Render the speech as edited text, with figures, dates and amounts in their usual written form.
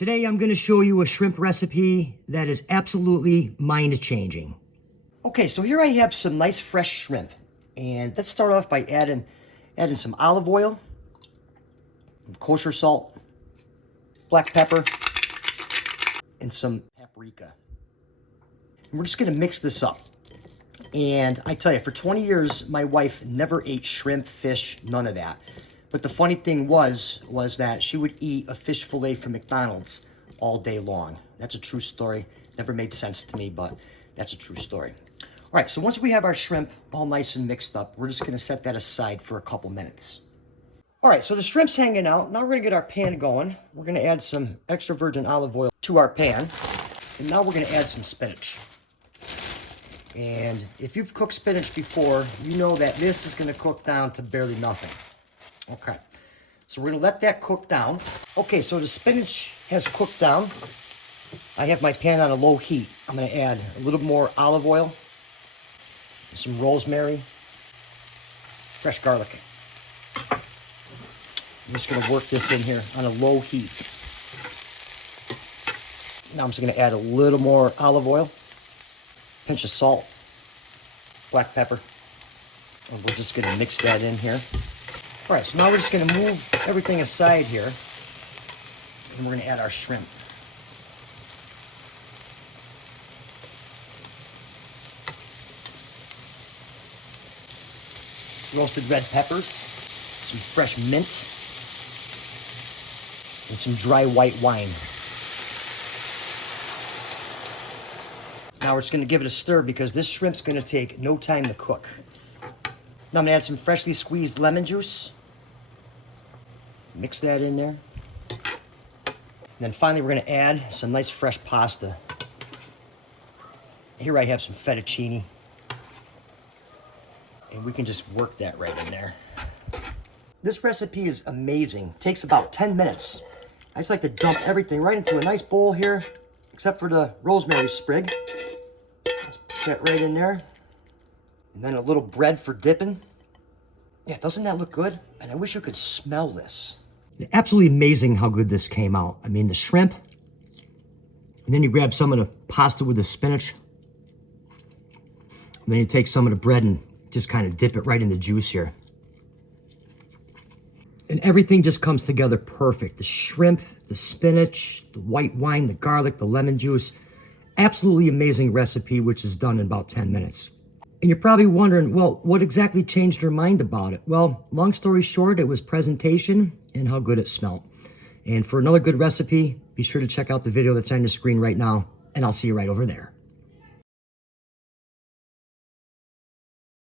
Today I'm going to show you a shrimp recipe that is absolutely mind-changing. Okay, so here I have some nice fresh shrimp. And let's start off by adding some olive oil, kosher salt, black pepper, and some paprika. And we're just going to mix this up. And I tell you, for 20 years, my wife never ate shrimp, fish, none of that. But the funny thing was that she would eat a fish fillet from McDonald's all day long. That's a true story. Never made sense to me, but that's a true story. All right, so once we have our shrimp all nice and mixed up, we're just gonna set that aside for a couple minutes. All right, so the shrimp's hanging out. Now we're gonna get our pan going. We're gonna add some extra virgin olive oil to our pan. And now we're gonna add some spinach. And if you've cooked spinach before, you know that this is gonna cook down to barely nothing. Okay, so we're gonna let that cook down. Okay, so the spinach has cooked down. I have my pan on a low heat. I'm gonna add a little more olive oil, some rosemary, fresh garlic. I'm just gonna work this in here on a low heat. Now I'm just gonna add a little more olive oil, pinch of salt, black pepper, and we're just gonna mix that in here. All right, so now we're just gonna move everything aside here, and we're gonna add our shrimp. Roasted red peppers, some fresh mint, and some dry white wine. Now we're just gonna give it a stir because this shrimp's gonna take no time to cook. Now I'm gonna add some freshly squeezed lemon juice. Mix that in there. And then finally, we're gonna add some nice fresh pasta. Here I have some fettuccine. And we can just work that right in there. This recipe is amazing. It takes about 10 minutes. I just like to dump everything right into a nice bowl here, except for the rosemary sprig. Just put that right in there. And then a little bread for dipping. Yeah, doesn't that look good? And I wish you could smell this. Absolutely amazing how good this came out. I mean, the shrimp, and then you grab some of the pasta with the spinach, and then you take some of the bread and just kind of dip it right in the juice here. And everything just comes together perfect. The shrimp, the spinach, the white wine, the garlic, the lemon juice. Absolutely amazing recipe, which is done in about 10 minutes. And you're probably wondering, well, what exactly changed your mind about it? Well, long story short, it was presentation and how good it smelled. And for another good recipe, be sure to check out the video that's on your screen right now, and I'll see you right over there.